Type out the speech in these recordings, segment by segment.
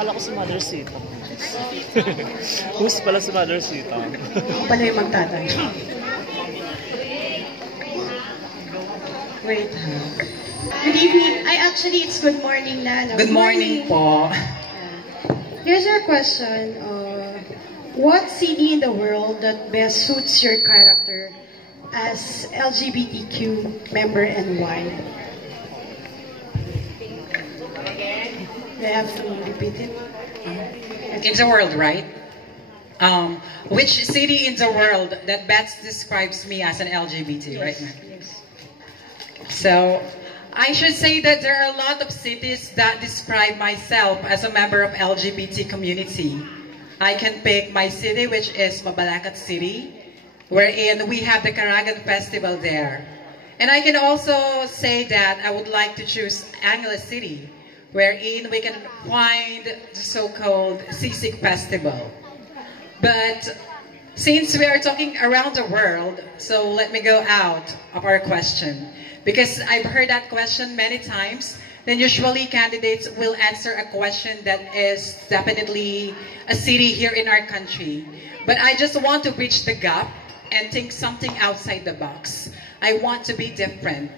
Akala ko si Mother Sita. Who's pala si Mother Sita? Pala yung magtatanong. Wait, ha? Good evening. Actually, it's good morning na. Good morning po. Here's our question. What city in the world that best suits your character as LGBTQ member and why? I have to repeat it. In the world, right? Which city in the world that best describes me as an LGBT, right now? Yes. So, I should say that there are a lot of cities that describe myself as a member of LGBT community. I can pick my city, which is Mabalacat City, wherein we have the Caragan Festival there. And I can also say that I would like to choose Angeles City, wherein we can find the so-called Sisig Festival. But since we are talking around the world, so let me go out of our question. Because I've heard that question many times, then usually candidates will answer a question that is definitely a city here in our country. But I just want to bridge the gap and think something outside the box. I want to be different.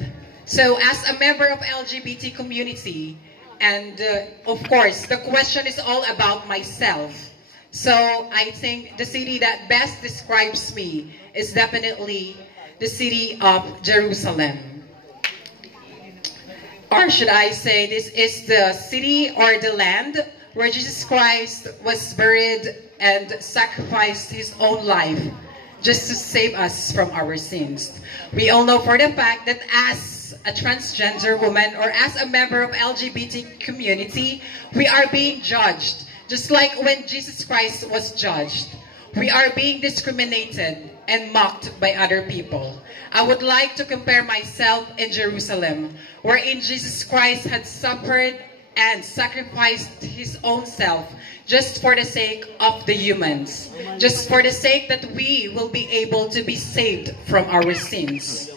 So as a member of LGBT community, and of course, the question is all about myself. So I think the city that best describes me is definitely the city of Jerusalem. Or should I say this is the city or the land where Jesus Christ was buried and sacrificed his own life just to save us from our sins. We all know for the fact that as a transgender woman or as a member of LGBT community, we are being judged. Just like when Jesus Christ was judged, we are being discriminated and mocked by other people. I would like to compare myself in Jerusalem, wherein Jesus Christ had suffered and sacrificed his own self just for the sake of the humans, just for the sake that we will be able to be saved from our sins.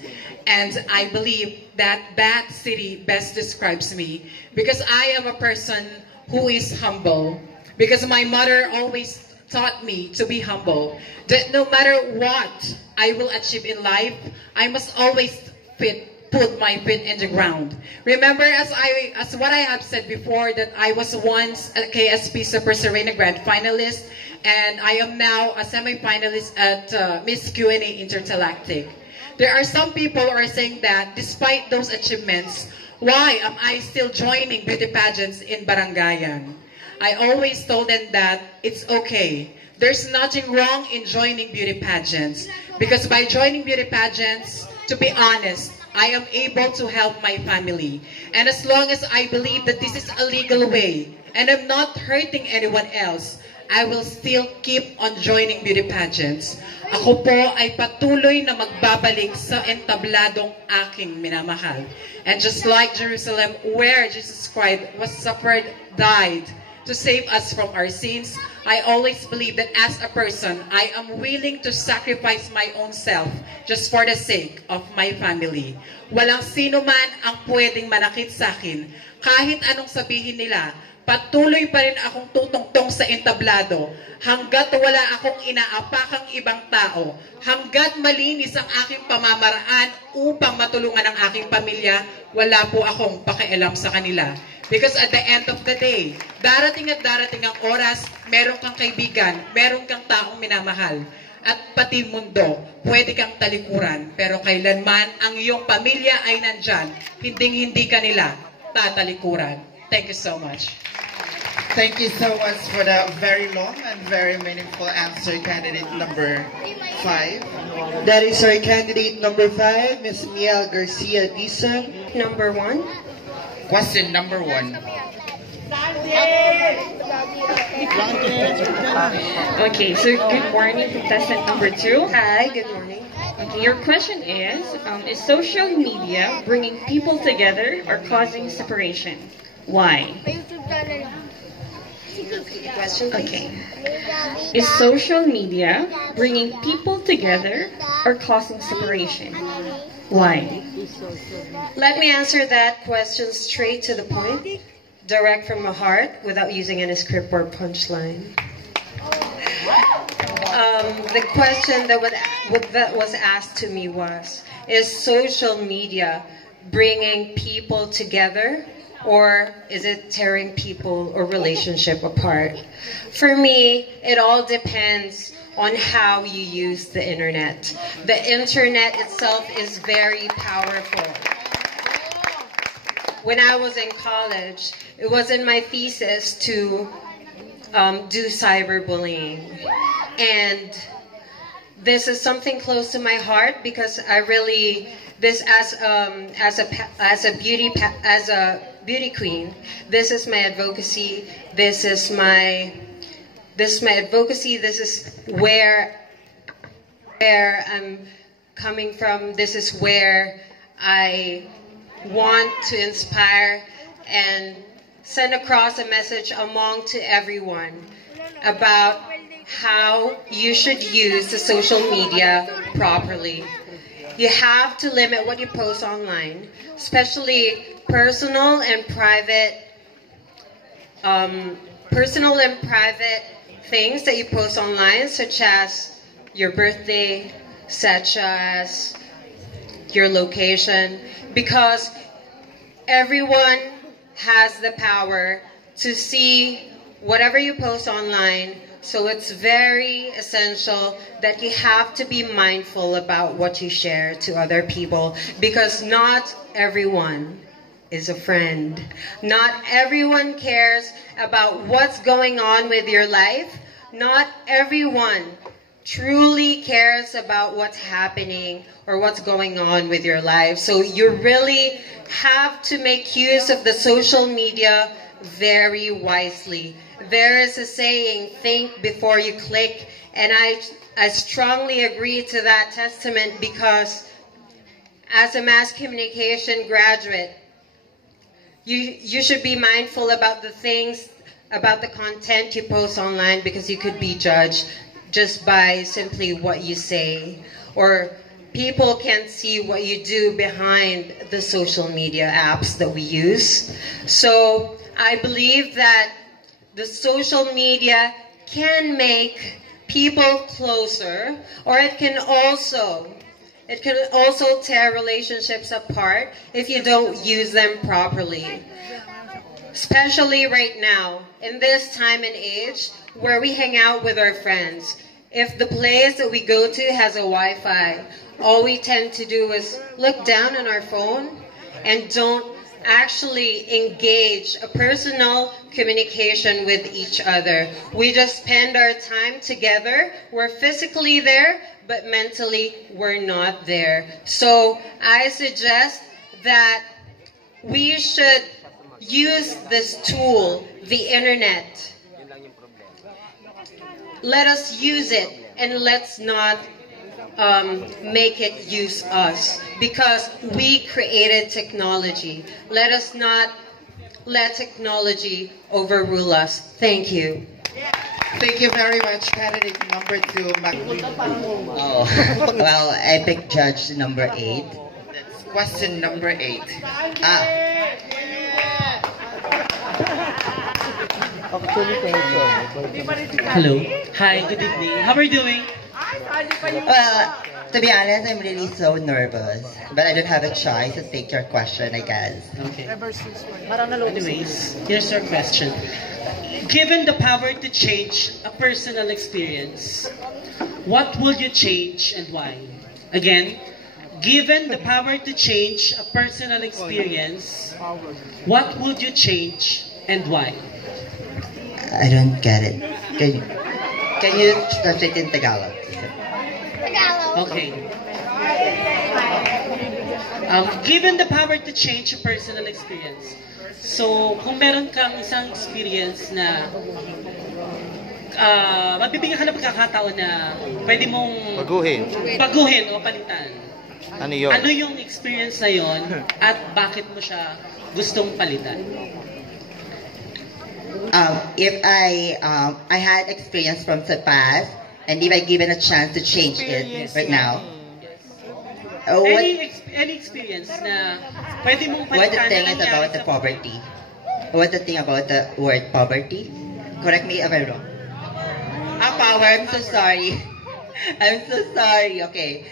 And I believe that that city best describes me because I am a person who is humble. Because my mother always taught me to be humble. That no matter what I will achieve in life, I must always put my feet in the ground. Remember, as what I have said before, that I was once a KSP Super Serena Grand Finalist, and I am now a semi-finalist at Miss Q&A Intergalactic. There are some people who are saying that despite those achievements, why am I still joining beauty pageants in Barangayan? I always told them that it's okay. There's nothing wrong in joining beauty pageants. Because by joining beauty pageants, to be honest, I am able to help my family. And as long as I believe that this is a legal way, and I'm not hurting anyone else, I will still keep on joining beauty pageants. Ako po ay patuloy na magbabalik sa entabladong aking minamahal. And just like Jerusalem, where Jesus Christ was suffered, died, to save us from our sins, I always believe that as a person, I am willing to sacrifice my own self just for the sake of my family. Walang sino man ang pwedeng manakit sa akin. Kahit anong sabihin nila, patuloy pa rin akong tutungtong sa entablado hanggat wala akong inaapakang ibang tao, hanggat malinis ang aking pamamaraan upang matulungan ang aking pamilya, wala po akong pakialam sa kanila. Because at the end of the day, darating at darating ang oras, meron kang kaibigan, meron kang taong minamahal. At pati mundo, pwede kang talikuran. Pero kailanman ang iyong pamilya ay nandyan, hindi ka nila tatalikuran. Thank you so much. Thank you so much for the very long and very meaningful answer, candidate number 5. That is our candidate number 5, Ms. Mhielle Garcia Dizon. Number 1. Question number 1. Okay, so good morning, contestant number 2. Hi, good morning. Okay, your question is social media bringing people together or causing separation? Why? Okay. Is social media bringing people together or causing separation? Why? Let me answer that question straight to the point. direct from the heart without using any script or punchline. The question that was asked to me was, is social media bringing people together, or is it tearing people or relationship apart? For me, it all depends on how you use the internet. The internet itself is very powerful. When I was in college, it was in my thesis to do cyberbullying. And this is something close to my heart because I really, this as a beauty queen, this is my advocacy. This is my advocacy. This is where I'm coming from. This is where I want to inspire and send across a message among to everyone about how you should use the social media properly. You have to limit what you post online, especially personal and private things that you post online, such as your birthday, such as your location, because everyone has the power to see whatever you post online. So it's very essential that you have to be mindful about what you share to other people, because not everyone is a friend. Not everyone cares about what's going on with your life. Not everyone truly cares about what's happening or what's going on with your life. So you really have to make use of the social media very wisely. There is a saying, think before you click, and I strongly agree to that testament, because as a mass communication graduate, you should be mindful about the things, about the content you post online, because you could be judged just by simply what you say, or people can see what you do behind the social media apps that we use. So I believe that the social media can make people closer, or it can also tear relationships apart if you don't use them properly. Especially right now, in this time and age where we hang out with our friends. If the place that we go to has a Wi-Fi, all we tend to do is look down on our phone and don't actually engage a personal communication with each other. We just spend our time together. We're physically there, but mentally we're not there. So I suggest that we should use this tool, the internet. Let us use it, and let's not make it use us, because we created technology. Let us not let technology overrule us. Thank you. Thank you very much, candidate number 2. Oh, well, I picked judge number 8. That's question number 8. Hello. Hi, good evening. How are you doing? Well, to be honest, I'm really so nervous. But I don't have a choice to take your question, I guess. Okay. Anyways, here's your question. Given the power to change a personal experience, what would you change and why? Again, given the power to change a personal experience, what would you change and why? I don't get it. Can you translate in Tagalog? Okay. Given the power to change a personal experience, so kung meron kang isang experience na mabibigyan ka ng pagkakataon na pwede mong baguhin o palitan, ano yung experience na yon at bakit mo siya gustong palitan? If I had experience from the past, and if I given a chance to change it right now, any experience na pwede mong palitan? What the thing is about the poverty? what's the thing about the word poverty? Correct me if I'm wrong. Power, I'm so sorry. I'm so sorry, okay.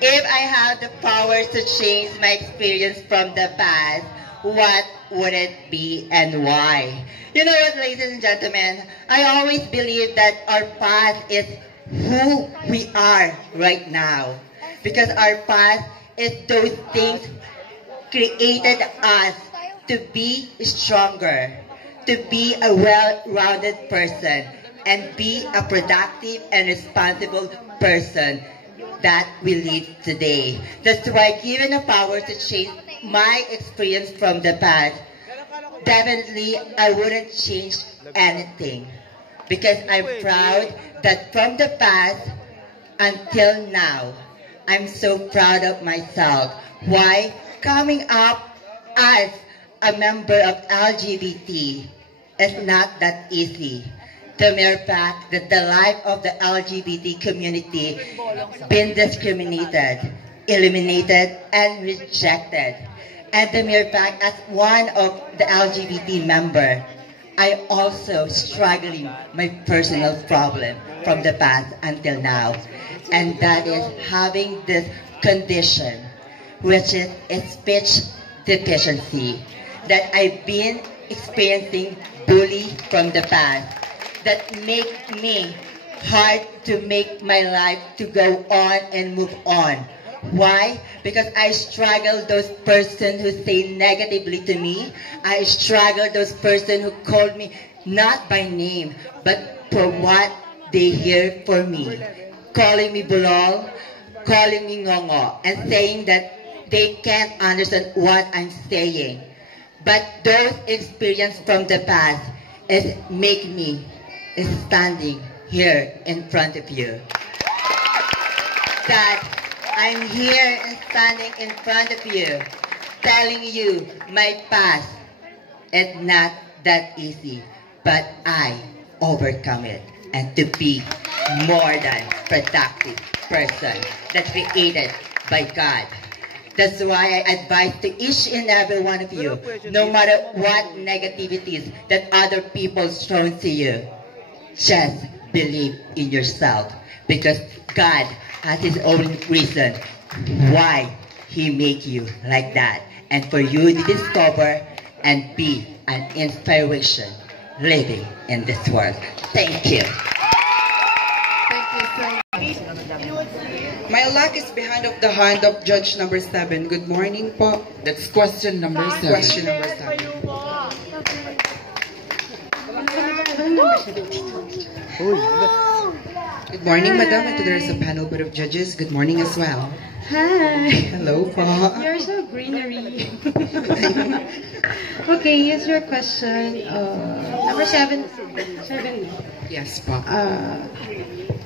If I have the power to change my experience from the past, what would it be and why? You know what, ladies and gentlemen? I always believe that our past is who we are right now. Because our past is those things created us to be stronger, to be a well-rounded person, and be a productive and responsible person that we live today. That's why given the power to change my experience from the past, definitely I wouldn't change anything. Because I'm proud that from the past until now, I'm so proud of myself. Why? Coming up as a member of LGBT is not that easy. The mere fact that the life of the LGBT community been discriminated, eliminated, and rejected. And the mere fact as one of the LGBT member, I also struggling my personal problem from the past until now. And that is having this condition, which is a speech deficiency, that I've been experiencing bully from the past, that make me hard to make my life to go on and move on. Why? Because I struggle those person who say negatively to me. I struggle those person who called me not by name, but for what they hear for me. Calling me Bolong, calling me ngongo, and saying that they can't understand what I'm saying. But those experience from the past is make me standing here in front of you. That I'm here and standing in front of you, telling you my past is not that easy, but I overcome it, and to be more than productive person that's created by God. That's why I advise to each and every one of you, no matter what negativities that other people throw to you, just believe in yourself, because God has His own reason why He made you like that, and for you to discover and be an inspiration living in this world. Thank you. Thank you so much. My luck is behind of the hand of Judge number 7. Good morning po. That's question number 7. Question number 7. Good morning, Madam, and to there is a panel board of judges. Good morning as well. Hi. Hello po. You're so greenery. Okay, here's your question. Number 7. Yes po.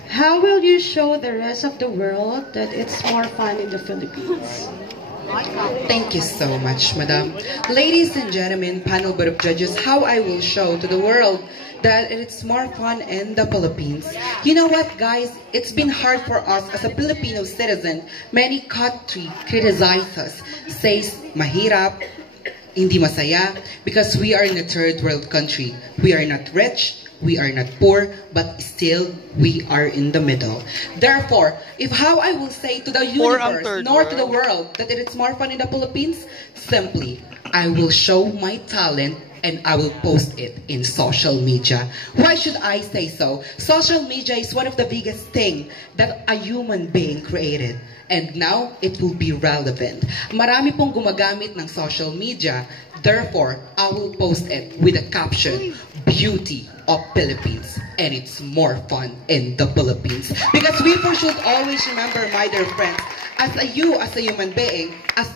How will you show the rest of the world that it's more fun in the Philippines? Thank you so much, Madam. Ladies and gentlemen, panel board of judges, how I will show to the world that it's more fun in the Philippines. You know what, guys? It's been hard for us as a Filipino citizen. Many country criticize us, says mahirap, hindi masaya, because we are in a third world country. We are not rich, we are not poor, but still we are in the middle. Therefore, if how I will say to the universe nor to the world that it is more fun in the Philippines, simply I will show my talent and I will post it in social media. Why should I say so? Social media is one of the biggest things that a human being created. And now, it will be relevant. Marami pong gumagamit ng social media. Therefore, I will post it with a caption, Beauty of Philippines. And it's more fun in the Philippines. Because we should always remember, my dear friends, as a human being, as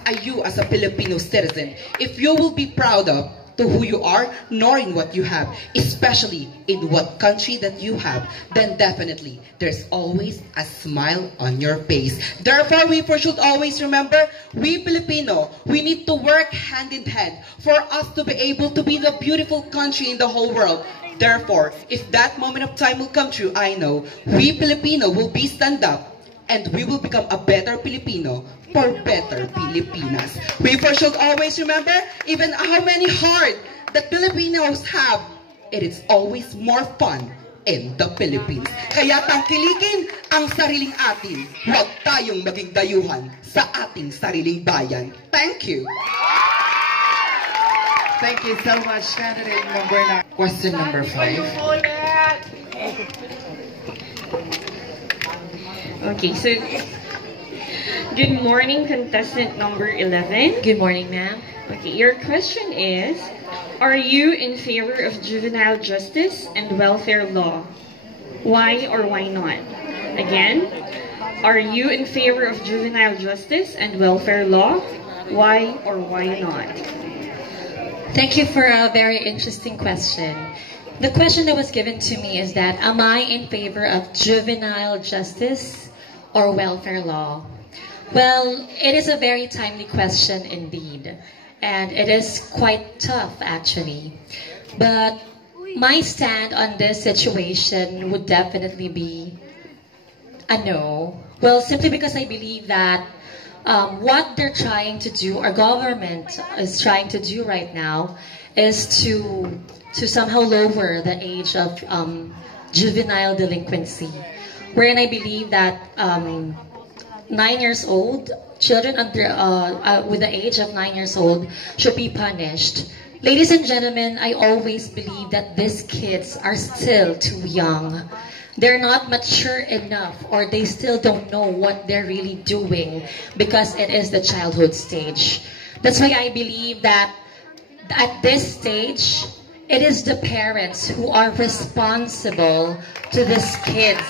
a Filipino citizen, if you will be proud of to who you are, nor in what you have, especially in what country that you have, then definitely there's always a smile on your face. Therefore, we should always remember, we Filipino, we need to work hand in hand for us to be able to be the beautiful country in the whole world. Therefore, if that moment of time will come true, I know we Filipino will be stand up and we will become a better Filipino for better Pilipinas. We should always remember, even how many hard that Filipinos have. It is always more fun in the Philippines. Kaya tangkilikin ang sariling atin. Huwag tayong maging dayuhan sa ating sariling bayan. Thank you. Thank you so much, candidate number 9. Question number 5. Okay, so good morning, contestant number 11. Good morning, ma'am. Okay, your question is, are you in favor of juvenile justice and welfare law? Why or why not? Again, are you in favor of juvenile justice and welfare law? Why or why not? Thank you for a very interesting question. The question that was given to me is that, am I in favor of juvenile justice or welfare law? Well, it is a very timely question indeed. And it is quite tough, actually. But my stand on this situation would definitely be a no. Well, simply because I believe that what they're trying to do, our government is trying to do right now, is to somehow lower the age of juvenile delinquency. Wherein I believe that 9 years old, children under with the age of 9 years old should be punished. Ladies and gentlemen, I always believe that these kids are still too young. They're not mature enough, or they still don't know what they're really doing because it is the childhood stage. That's why I believe that at this stage, it is the parents who are responsible to these kids.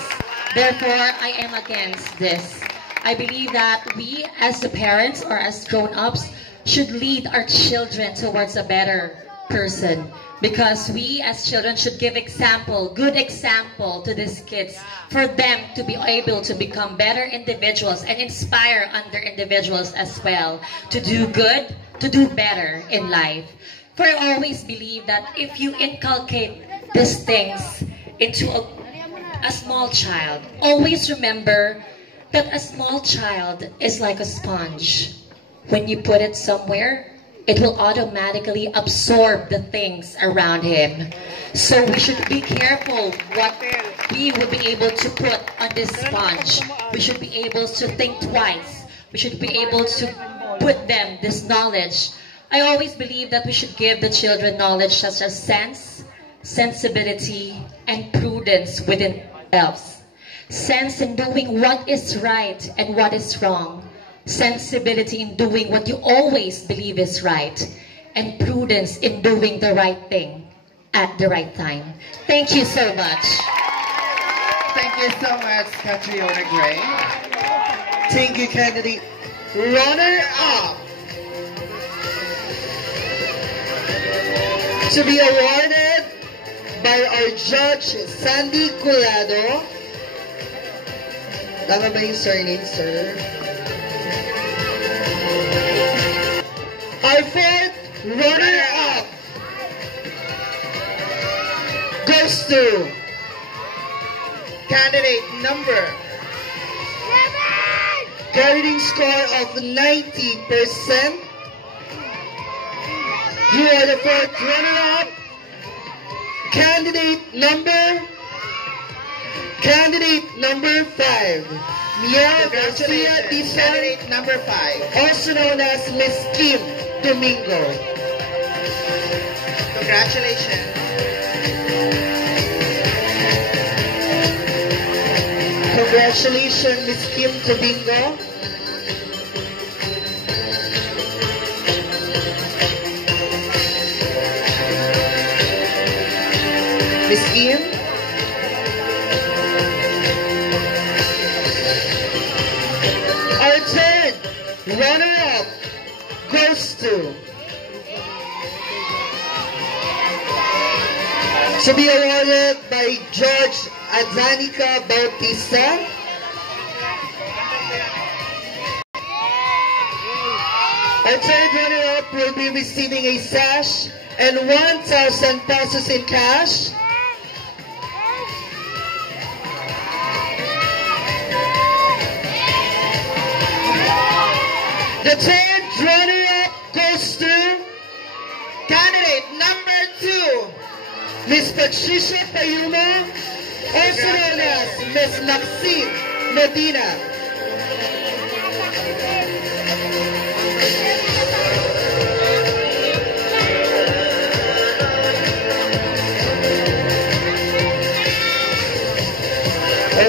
Therefore, I am against this. I believe that we as the parents or as grown-ups should lead our children towards a better person, because we as children should give example, good example to these kids for them to be able to become better individuals and inspire other individuals as well to do good, to do better in life. For I always believe that if you inculcate these things into a small child, always remember that a small child is like a sponge. When you put it somewhere, it will automatically absorb the things around him. So we should be careful what we will be able to put on this sponge. We should be able to think twice. We should be able to put them this knowledge. I always believe that we should give the children knowledge such as sense, sensibility, and prudence within themselves. Sense in doing what is right and what is wrong. Sensibility in doing what you always believe is right. And prudence in doing the right thing at the right time. Thank you so much. Thank you so much, Catriona Gray. Thank you, candidate. Runner-up to be awarded by our judge, Sandy Colado. Tama ba yung surname, sir? Our fourth runner-up goes to candidate number, carrying score of 90%. You are the fourth runner-up. Candidate number 5. Mhielle Garcia Dizon, candidate number 5, also known as Miss Kim Domingo. Congratulations. Congratulations, Miss Kim Domingo. Miss Kim. Our third runner-up goes to be awarded by Judge Adzanica Bautista. Our third runner-up will be receiving a sash and 1,000 pesos in cash. The third runner-up goes to candidate number Miss Patricia Payumo, also known as Miss Maxine Medina.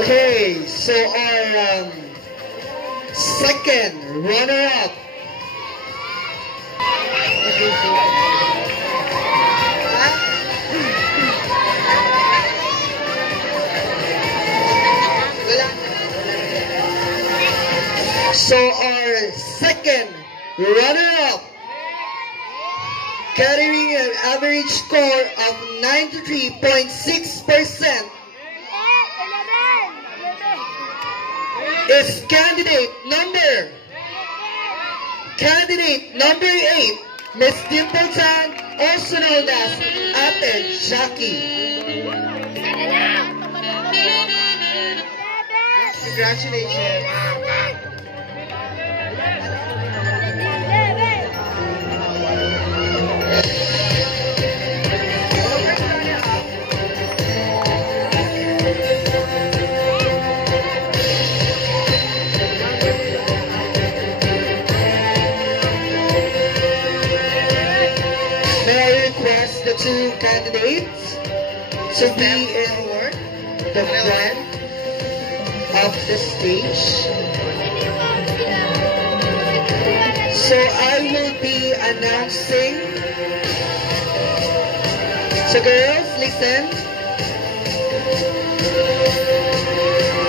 Okay, so our second runner-up. So our second runner-up, carrying an average score of 93.6%, is candidate number 8, Miss Dimple Tan, also known as Ate Jackie. Congratulations. The two candidates to be in the front of the stage. So I will be announcing. So girls, listen.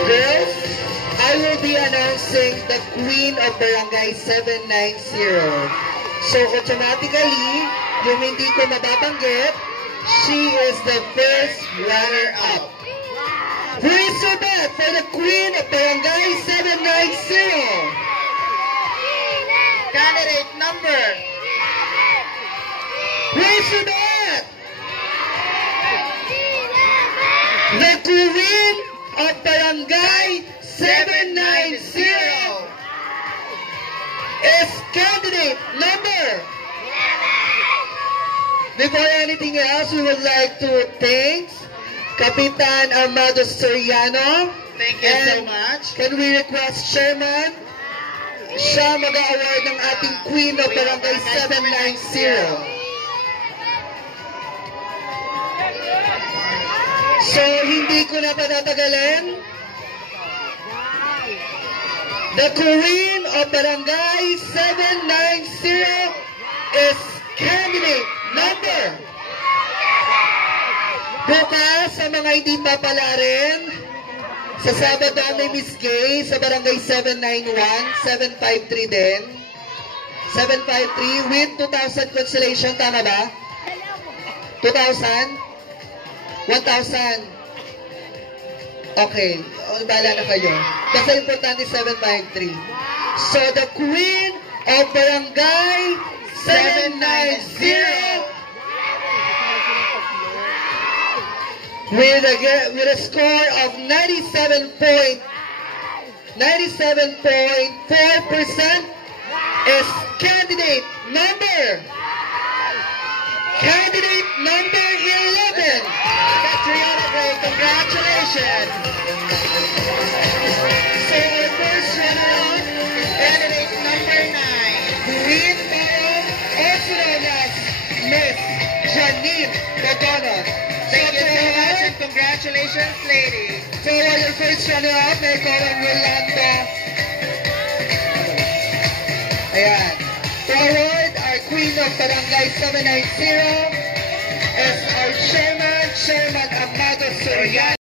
Girls, I will be announcing the Queen of Barangay 790. So automatically, yung hindi ko mababanggit, she is the first runner-up. Who is your bet for the Queen of Barangay 790? Candidate number. Who is your bet? The Queen of Barangay 790 is candidate number. Before anything else, we would like to thank Kapitan Amado Soriano. Thank you so much. Can we request Chairman? Siya mag-award ng ating Queen of Barangay 790. So, hindi ko na patatagalin. The Queen of Barangay 790 is candidate number. Bukas, sa mga hindi papalarin, sa Sabado may Miss Gay sa Barangay 791, 753 din. 753 with 2,000 consolation, tama ba? 2,000? 1,000? Okay, bala na kayo. Basta importante 753. So the Queen of Barangay 790 with a score of 97.4% is candidate number 11. Patricia Payumo, congratulations. So our first runner-up is candidate number 9, Queen Bolong, also known as Miss Janine Pagono. Thank you so much and congratulations, ladies. So your first runner-up, may Colin Rolando. Ayan. Forward, our Queen of Barangay 790.